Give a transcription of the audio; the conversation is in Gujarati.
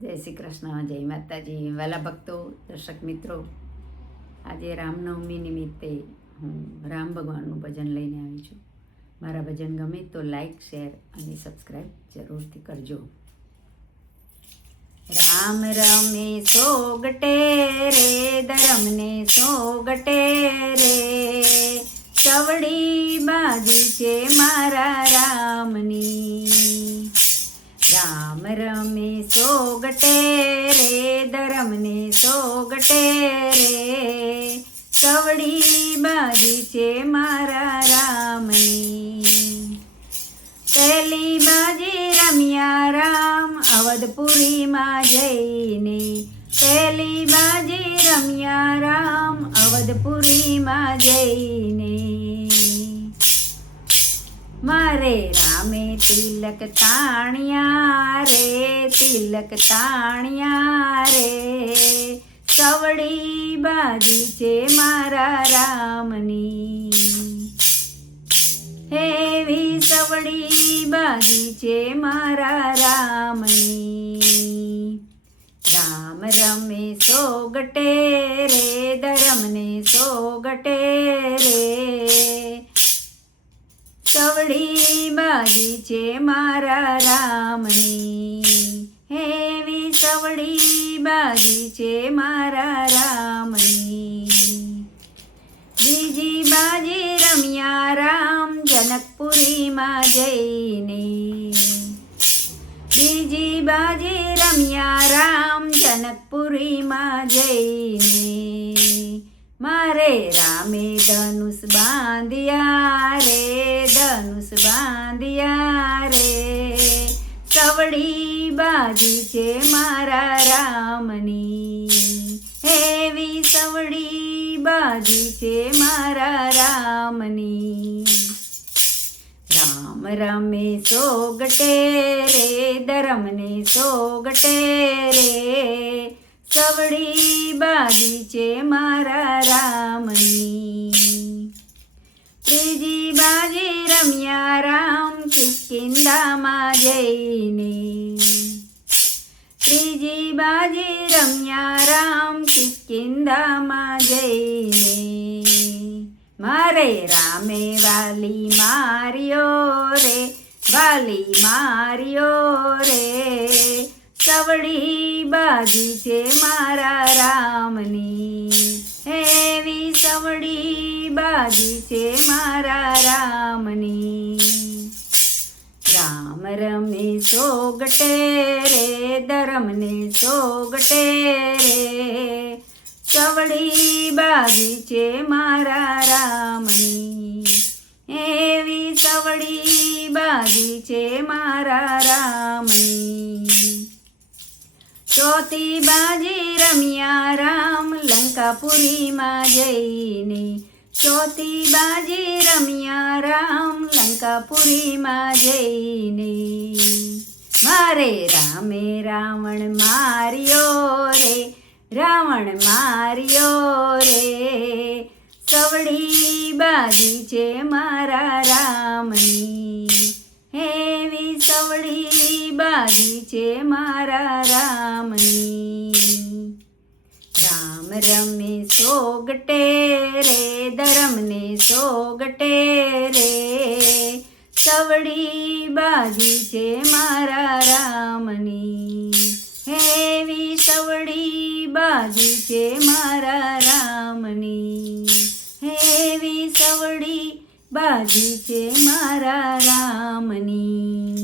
જય શ્રી કૃષ્ણ, જય માતાજી, વાલા ભક્તો, દર્શક મિત્રો. આજે રામનવમી નિમિત્તે હું રામ ભગવાનનું ભજન લઈને આવી છું. મારા ભજન ગમે તો લાઈક, શેર અને સબસ્ક્રાઈબ જરૂરથી કરજો. રામ રમે સોગટે રે, ધરમને સોગટે રે, ચવડી બાજી છે મારા રામની. રામ રમે સોગટે રે, ધરમને સોગટે રે, કવડી બાજી છે મારા રામની. પહેલી બાજી રમ્યા રામ અવધપુરીમાં જઈને, પહેલી બાજી રમ્યા રામ અવધપુરીમાં જઈને. મારે રામે તિલક તાણ્યા રે, તિલક તાણ્યા રે, કવડી બાજી છે મારા રામની. હેવી સવડી બાજી છે મારા રામની. રામ રમે સોગટે રે, ધરમને સોગટે રે, સવડી બાજી છે મારા રામની. હેવી સવડી બાજી છે મારા રામની. બીજી બાજી રમ્યા રામ જનકપુરીમાં જઈને, બીજી બાજી રમ્યા રામ જનકપુરીમાં જઈને. મારે રામે ધનુષ બાંધ્યા રે, ધનુષ બાંધ્યા રે, સવડી બાજી છે મારા રામની. હેવી સવડી બાજી છે મારા રામની. રામ રમે સોગટે રે, ધરમને સોગટે રે, સવડી બાજી છે મારા રામની. ત્રીજી બાજી રમ્યા રામ કિષ્કિંધામાં જઈને, ત્રીજી બાજી રમ્યા રામ કિષ્કિંધામાં જઈને. મારે રામે વાલી માર્યો રે, વાલી માર્યો રે, સવડી બાજી છે મારા રામની. હેવી સવડી બાજી છે મારા રામની. રામ રમે સોગટે રે, ધરમને સોગટે રે, સવડી બાજી છે મારા રામની. એવી સવડી બાજી છે મારા રામની. ચોથી બાજી રમ્યા રામ લંકાપુરીમાં જઈને, ચોથી બાજી રમ્યા રામ લંકાપુરીમાં જઈને. મારે રામે રાવણ માર્યો રે, રાવણ માર્યો રે, સવડી બાજી છે મારા રામની. હેવી સવડી બાજી છે મારા રામની. રામ રમે સોગટે રે, ધરમને સોગટે રે, સવડી બાજી છે મારા રામની. હેવી સવડી બાજી છે મારા રામની. હેવી સવડી બાજી છે મારા રામની.